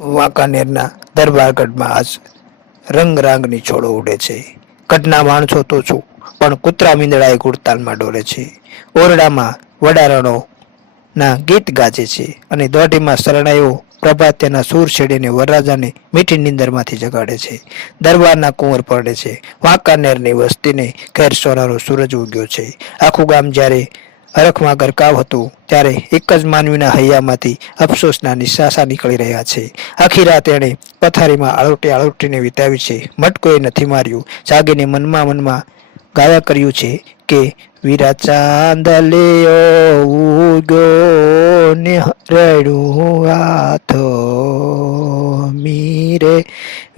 વાંકાનેરના દરબારગઢમાં આજ રંગરાંગની છોડો ઉડે છે. કટના માણસો તો છું, પણ કૂતરા મીંદડાએ ગુડતાલમાં ડોલે છે. ઓરડામાં વડારણો ના ગીત ગાજે છે અને દોઢીમાં શરણાઈઓ પ્રભાત તેના સૂર છેડીને વરરાજાને મીઠી નીંદરમાંથી જગાડે છે. દરબારના કુંવર પડે છે. વાંકાનેરની વસ્તીને ઘેર સોનાનો સૂરજ ઉગ્યો છે. આખું ગામ જ્યારે હરખમાં ગરકાવ હતું, ત્યારે એક જ માનવીના હૈયામાંથી અફસોસના નિશાસા નીકળી રહ્યા છે. આખી રાત એણે પથારીમાં આળોટી આળોટીને વિતાવી છે. મટકોએ નથી માર્યું. જાગીને મનમાં મનમાં ગાયા કર્યું છે કે વીરા ચાંદ લે ઉગો ને રડું હાથ, મીરે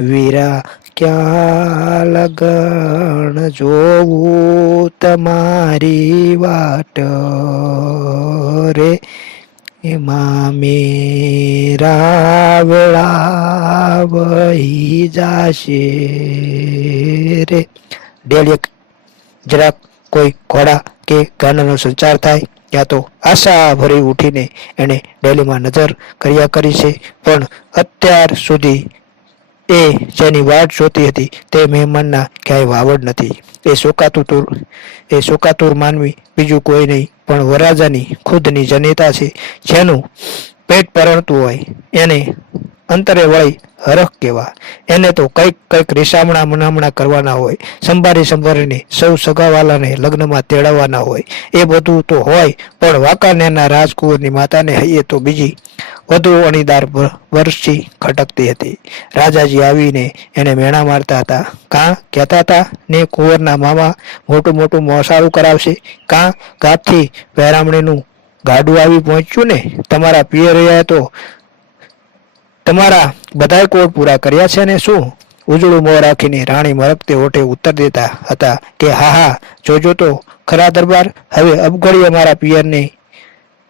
વીરા ક્યાં લગણ જોવું તમારી વાટ? રે એમાં મેરા વેળા વહી જાશે રે. ડેલી જરાક કોઈ ઘોડા કે ગાનાનો સંચાર થાય ત્યાં તો આશા ભરી ઉઠીને એણે ડેલીમાં નજર કર્યા કરી છે. પણ અત્યાર સુધી એ જેની વાટ જોતી હતી તે મહેમાનના ક્યાંય વાવડ નથી. એ શોકાતુર એ શોકાતુર માનવી બીજું કોઈ નહીં, પણ વરાજાની ખુદની જનેતા છે, જેનું પેટ પરણતું હોય. એને અંતરે વળી હરખ કહેવા એને તો કંઈક કંઈક રીસામણા મનામણા કરવાના હોય. સંભારી સંભારીને સૌ સગાવાલાને લગ્નમાં તેડાવવાના હોય. એ બધું તો હોય, પણ વાંકાનેરના રાજકુંવરની માતાને હૈયે તો બીજી વધુ અણીદાર વર્ષથી ખટકતી હતી. રાજાજી આવીને એને મેણા મારતા હતા. કાં? કહેતા હતા. ને કુંવરના મામા મોટું મોટું મોસાળું કરાવશે. કાં ગામથી પહેરામણીનું ગાડું આવી પહોંચ્યું ને? તમારા પિયરિયાએ તો તમારા બધાય કોડ પૂરા કર્યા છે ને શું? ઉજળું મોં રાખીને રાણી મરકતે ઓઠે ઉત્તર દેતા હતા કે હા હા, જોજો તો, ખરા દરબાર, હવે અબઘડી અમારા પિયરને,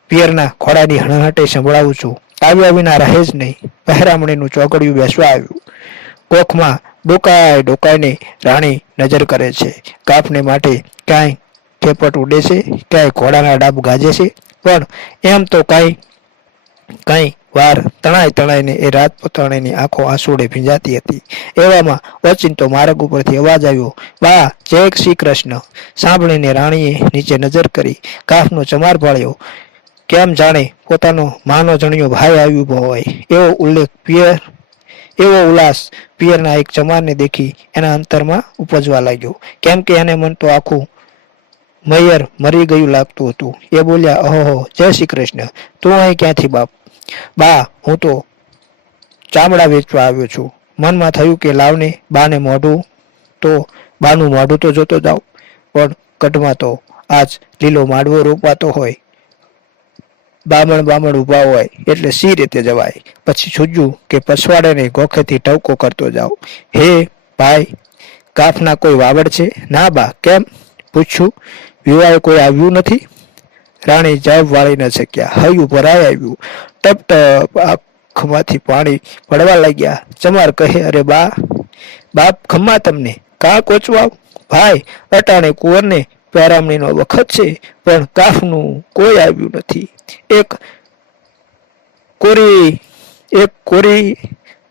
પિયરના ખોડાની હણહટે સંભળાવું છું. આવ્યા વિના રહે જ નહીં. પહેરામણીનું ચોકડિયું બેસવા આવ્યું. કોખમાં ડોકાય ડોકાઈને રાણી નજર કરે છે. કાફને માટે ક્યાંય ખેપટ ઉડે છે ક્યાંય ઘોડાના ડાબ ગાજે છે. પણ એમ તો કાંઈ, કઈ વાર તણાઈ તણાઈને એ રાત પોતાણીની આંખો આંસુડે ભીંજાતી હતી. એવામાં ઓચિંતો માર્ગ ઉપરથી અવાજ આવ્યો, બા, જય શ્રી કૃષ્ણ સાંભળીને રાણીએ નીચે નજર કરી, કાફનો ચમાર પાડ્યો, કેમ જાણે પોતાનો માનો જણિયો ભાઈ આવ્યો હોય. એવો ઉલ્લેખ પિયર, એવો ઉલ્લાસ પિયરના એક ચમારને દેખી એના અંતરમાં ઉપજવા લાગ્યો. કેમ કે એને મન તો આખું મૈયર મરી ગયું લાગતું હતું. એ બોલ્યા અહો જય શ્રી કૃષ્ણ તું અહીં ક્યાંથી બાપ? બા, હું તો ચામડા વેચવા આવ્યો છું. મનમાં થયું કે લાવને બાને મોઢું તો, બાનું મોઢું તો જોતો જાઉં, પણ કટમાં તો આજ લીલો માડવો રોપાતો હોય. બામણ બામણ ઊભા હોય, એટલે સી રીતે જવાય. પછી સૂજ્યું કે પછવાડેને ગોખેથી ટવકો કરતો જાઉં. હે ભાઈ, કાફના કોઈ વાવડ છે? ના બા, કેમ? પૂછ્યું. વિવાહે કોઈ આવ્યું નથી? રાણી જવાબ વાળી ન શક્યા. હૈયું ભરાય આવ્યું. ટપ આંખમાંથી પાણી પડવા લાગ્યા. ચમાર કહે, અરે બા, બાપ ખમ્મા તમને. કા કોચવા ભાઈ, અટાણે કુંવરને પેરામણીનો વખત છે, પણ કાફનું કોઈ આવ્યું નથી. એક કોરી એક કોરી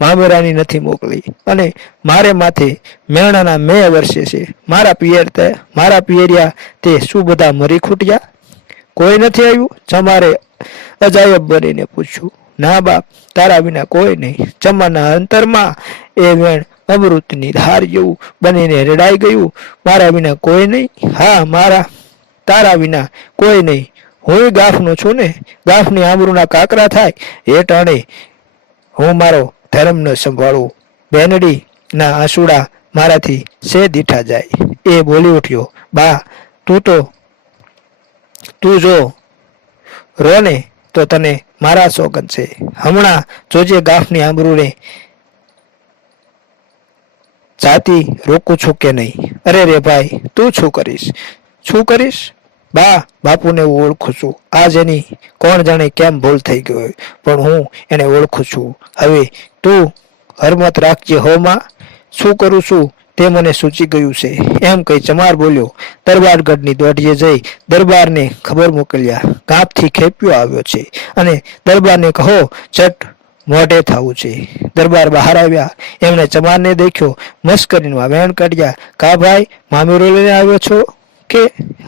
મામેરાની નથી મોકલી. અને મારે માથે મેણાના મે વર્ષે છે. મારા પિયર તે, મારા પિયરિયા તે શું બધા મરી ખૂટ્યા? કોઈ નથી આવ્યું? ચમારે અજાયબ બનીને પૂછ્યું, ના બાપ, તારા વિના કોઈ નહીં. ચમાના અંતરમાં એ વેણ અમૃતની ધાર જેવું બનીને રેડાઈ ગયું. મારા વિના કોઈ નહીં. હા, મારા, તારા વિના કોઈ નહીં. હું ગાફનો છું ને. ગાફની આમરૂના કાકરા થાય એ ટાણે હું મારો ધર્મને સંભાળું. બેનડી ના આંસુડા મારાથી સે દીઠા જાય. એ બોલી ઉઠ્યો, બા, તું તો, તું જો રો ને તો તને મારા સોગન છે. હમણાં જોજે ગાફની આંબરૂને જાતી રોકું છું કે નહીં? અરે રે ભાઈ, તું શું કરીશ? શું કરીશ? બા, બાપુને હું ઓળખું છું. આજ એની કોણ જાણે કેમ ભૂલ થઈ ગયો પણ હું એને ઓળખું છું. હવે તું હરમત રાખજે હોમાં શું કરું છું? તે મને સૂચી ગયું છે. એમ કહી ચમાર બોલ્યો, દરબારગઢની દોઢીએ જઈ દરબારને ખબર મોકલ્યા. કાપથી ખેપ્યો આવ્યો છે અને દરબારને કહો, ચટ મોઢે થવું છે. દરબાર બહાર આવ્યા. એમણે ચમારને દેખ્યો મસ્કરીમાં વેણ કાઢ્યા. કા ભાઈ, મામેરો લઈને આવ્યો છો કે?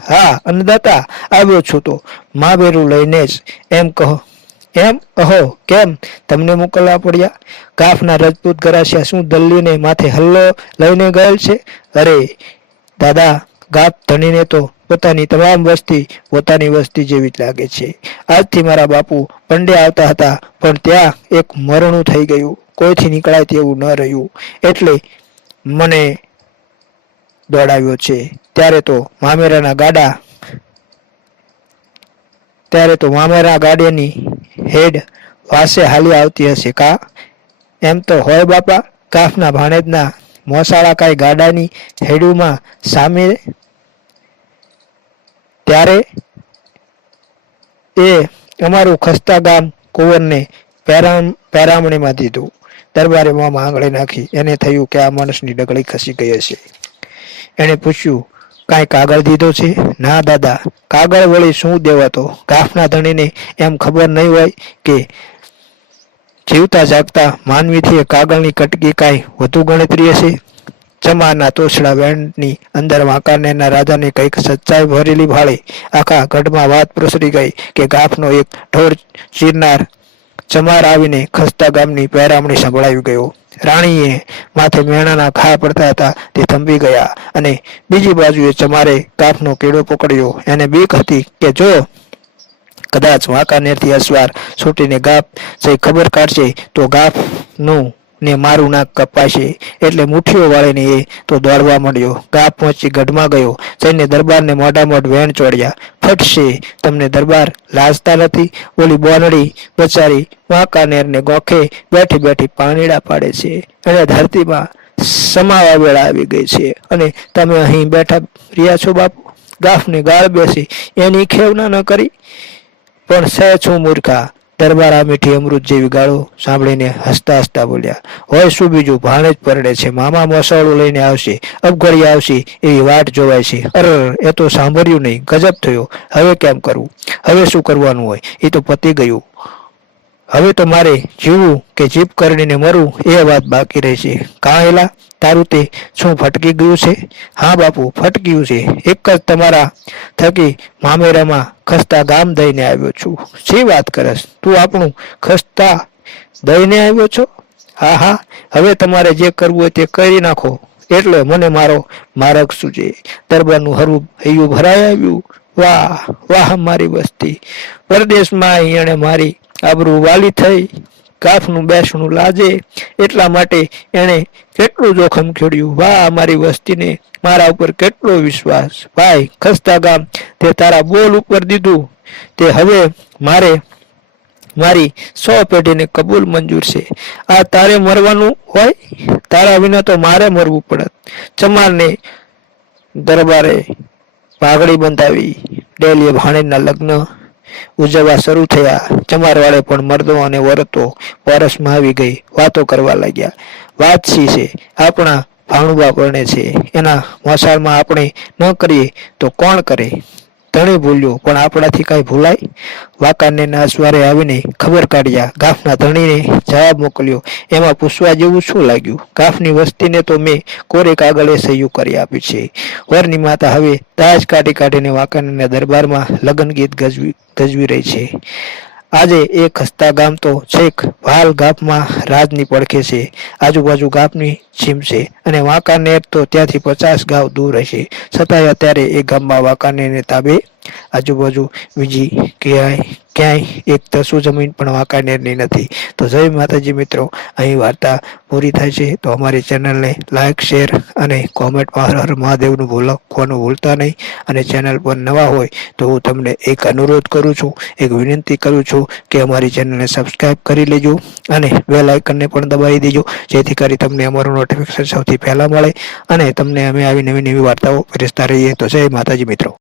હા, અન્નદાતા, આવ્યો છું તો. મામેરું લઈને જ. એમ કહો એમ? અહો, કેમ? તમને મોકલવા પડ્યા? કાફના રજપૂત ગરાશિયા શું દલ્લીને માથે હલ્લો લઈને ગયેલ છે? અરે, દાદા ગાપ ધણીને તો પોતાની તમામ વસ્તી પોતાની વસ્તી જેવી જ લાગે છે. આજથી મારા બાપુ પંડે આવતા હતા, પણ ત્યાં એક મરણું થઈ ગયું. કોઈથી નીકળાય તેવું ન રહ્યું. એટલે મને દોડાવ્યો છે. ત્યારે તો મામેરાના ગાડા, ત્યારે તો મામેરા ગાડીની હેડ વાસે હાલી આવતી હશે કા? એમ તો હોય બાપા, કાફના ભાણેજના મોસાળા કાંઈ ગાડાની હેડુમાં સામે ત્યારે એ અમારું ખસ્તા ગામ કુંવરને પેરામ, પેરામણીમાં દીધું. દરબારે મોંમાં આંગળી નાખી. એને થયું કે આ માણસની ડગળી ખસી ગઈ હશે. એણે પૂછ્યું કાંઈ કાગળ દીધો છે? ના, દાદા. કાગળ વળી શું દેવાતો? કાફના ધણીને એમ ખબર નહીં હોય કે જીવતા જાગતા માનવીથી કાગળની કટકી કાંઈ વધુ ગણતરી હશે? ચમાના તોછડા વેણની અંદર વાંકાનેરના રાજાને કંઈક સચ્ચાઈ ભરેલી ભાળે આખા ગઢમાં વાત પ્રસરી ગઈ કે ગાફનો એક ઢોર ચીરનાર ચમાર આવીને ખસ્તા ગામની પેરામણી સંભળાવી ગયો. રાણીએ માથે મેણાના ઘા પડતા હતા, તે થંભી ગયા અને બીજી બાજુએ ચમારે કાફનો કેડો પકડ્યો. એને બીક હતી કે જો કદાચ વાંકાનેરથી અસવાર છૂટીને ગાફ જઈ ખબર કાઢશે, તો ગાફનું ને મારું નાક કપાશે. એટલે મુઠ્ઠીઓ વાળીને એ તો દોડવા માંડ્યો. ગાપ પહોંચી ગઢમાં ગયો. જઈને દરબારને મોઢા મોઢ વેણ ચોડ્યા ફટશે તમને દરબાર લાજતા નથી. ઓલી બોનડી બચારી વાંકાનેરને ગોખે બેઠી બેઠી પાણીડા પાડે છે અને ધરતીમાં સમાવા વેળા આવી ગઈ છે. અને તમે અહીં બેઠા રહ્યા છો બાપુ? ગાફને ગાળ બેસી એની ખેવના ન કરી? પણ સહેજ છું મૂર્ખા દરબાર આ મીઠી અમૃત જેવી ગાળો સાંભળીને હસતા હસતા બોલ્યા હોય શું બીજું? ભાણે જ પરડે છે, મામા મસાળું લઈને આવશે અબઘડી આવશે, એવી વાટ જોવાય છે. અર એ તો સાંભળ્યું નહીં, ગજબ થયો. હવે કેમ કરવું હવે શું કરવાનું હોય? એ તો પતી ગયું. હવે તો મારે જીવવું કે જીપ કરડીને મરવું એ વાત બાકી રહેશે. કાહેલા તારું તે શું ફટકી ગયું છે? હા બાપુ ફટક્યું છે. એક જ તમારા થકી મામેરામાં ખસ્તા ગામ દઈને આવ્યો છું. શી વાત કરસ? તું આપણું ખસ્તા દઈને આવ્યો છો? હા હા. હવે તમારે જે કરવું હોય તે કરી નાખો. એટલે મને મારો માર્ગ સૂજે. દરબારનું હરવું હૈયું ભરાઈ આવ્યું. વાહ વાહ મારી વસ્તી. પરદેશમાં અહીંયાણે મારી આબરૂ વાલી થઈ, કાફનું બેસણું લાજે, એટલા માટે એણે કેટલું જોખમ ખેડ્યું. વાહ અમારી વસ્તીને મારા ઉપર કેટલો વિશ્વાસ. ભાઈ, ખસ્તા ગામ, તે તારા બોલ ઉપર દીધું. તે હવે મારે મારી સો પેઢીને કબૂલ મંજૂર છે. આ તારે મરવાનું હોય? તારા વિના તો મારે મરવું પડત. ચમારને દરબારે પાઘડી બંધાવી, ડેલીએ ભાણેજના લગ્ન ઉજવવા શરૂ થયા. ચમારવાળે પણ મર્દો અને વરતો પરસમાં આવી ગઈ. વાતો કરવા લાગ્યા. વાત સી છે? આપણા ભાણુબા પરણે છે. એના મોસાળમાં આપણે ન કરીએ તો કોણ કરે? ધણી ભૂલ્યો પણ આપણાથી કાંઈ ભૂલાય? વાંકાનેરના સ્વારે આવીને ખબર કાઢ્યા, ગાફના ધણીને જવાબ મોકલ્યો, એમાં પૂછવા જેવું શું લાગ્યું? ગાફની વસ્તીને તો મેં કોરે કાગળે સહયું કરી આપી છે. વરની માતા હવે દાજ કાઢી કાઢીને વાંકાનેરના દરબારમાં લગ્ન ગીત ગજવી ગજવી રહી છે. આજે એ ખસ્તા ગામ તો છેક ભાલ ગાપમાં રાજની પડખે છે. આજુબાજુ ગાપની સીમ છે અને વાંકાનેર તો ત્યાંથી પચાસ ગાવ દૂર હશે. છતાંય અત્યારે એ ગામમાં વાંકાનેરને તાબે આજુબાજુ બીજી ક્યાંય ક્યાંય એક તસુ જમીન પણ વાંકાનેરની નથી. તો જય માતાજી મિત્રો, અહીં વાર્તા પૂરી થાય છે. તો અમારી ચેનલને લાઇક શેર અને કોમેન્ટમાં હર હર મહાદેવનું ભૂલ લખવાનું ભૂલતા નહીં. અને ચેનલ પર નવા હોય તો હું તમને એક અનુરોધ કરું છું, એક વિનંતી કરું છું કે અમારી ચેનલને સબસ્ક્રાઇબ કરી લેજો અને બેલ આઇકનને પણ દબાવી દેજો, જેથી કરી તમને અમારું નોટિફિકેશન સૌથી પહેલાં મળે અને તમને અમે આવી નવી નવી વાર્તાઓ ફેરસતા રહીએ. તો જય માતાજી મિત્રો.